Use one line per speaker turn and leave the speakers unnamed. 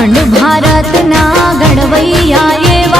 અખંડ ભારતના ઘડવૈયા એવા